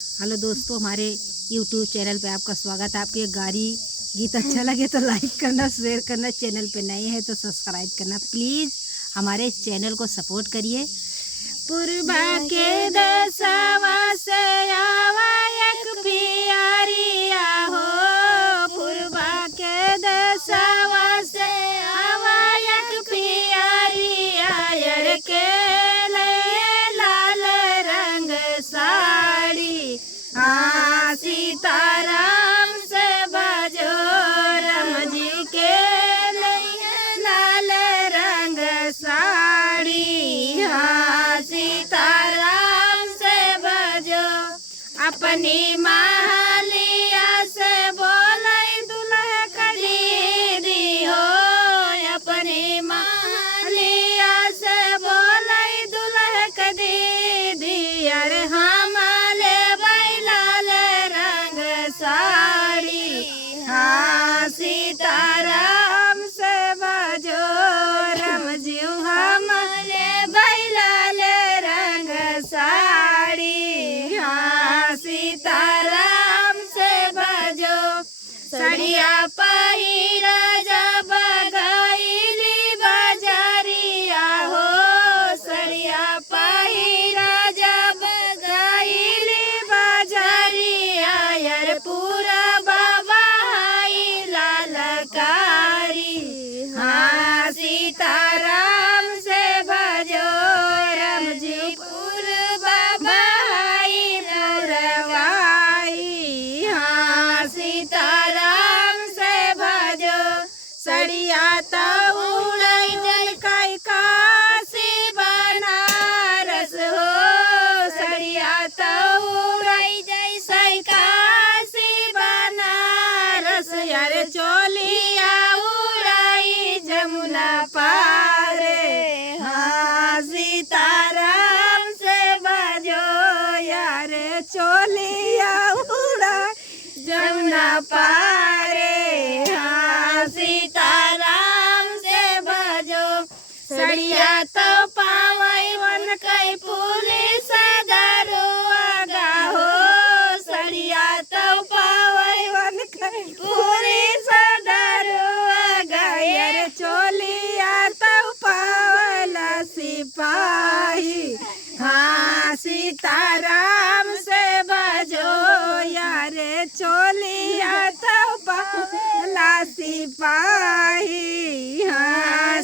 Hello दोस्तों, हमारे YouTube channel पे आपका स्वागत है। आपके गारी गीत अच्छा लगे तो लाइक करना, शेयर करना, चैनल पे नए हैं तो सब्सक्राइब करना। प्लीज़ हमारे चैनल को सपोर्ट करिए। पूर्वा के देशवा से आवा एक पियरिया हो, पूर्वा के देशवा से आवा एक पियरिया, यार के लाल रंग साड़ी। हाँ, सीताराम से बजो राम जी के लिए लाल रंग साड़ी। हाँ, सीताराम से बजो अपनी महलिया से बोले दुल्हा का दीदी हो, अपनी महलिया से बोले दुल्हा का दीदी, अरे हमारे लाल रंग साड़ी। हाँ, सीताराम से बजो राम जी हमारे लाल रंग साड़ी। हाँ, सीताराम से बजो सड़िया पहिरा जब गईली बजरिया हो, सड़िया पहिरा जब गईली बजरिया, यार पूरा बाबा ललकारी। हाँ, सीताराम से भजो राम जी पूर्वा बाई पुरवाई। हाँ, सीताराम से भजो सड़िया तो उड़ई जल कई काशी बनारस हो, सड़िया तो उड़ई जैसे काशी बनारस, यार चोलिया उड़ाई जमुना पारे। हाँ, सीताराम से बजो यार चोलिया उड़ाई जमुना पारे। हाँ, सीताराम से बजो सड़िया तो पावई वन कई पुलिस दरोगा हो, सड़िया तो पावई वन कई पुलिस दरोगा, यार चोलिया तो पावला सिपाही। हाँ, सीताराम से बजो यार चोलिया तो पावला सिपाही। हाँ,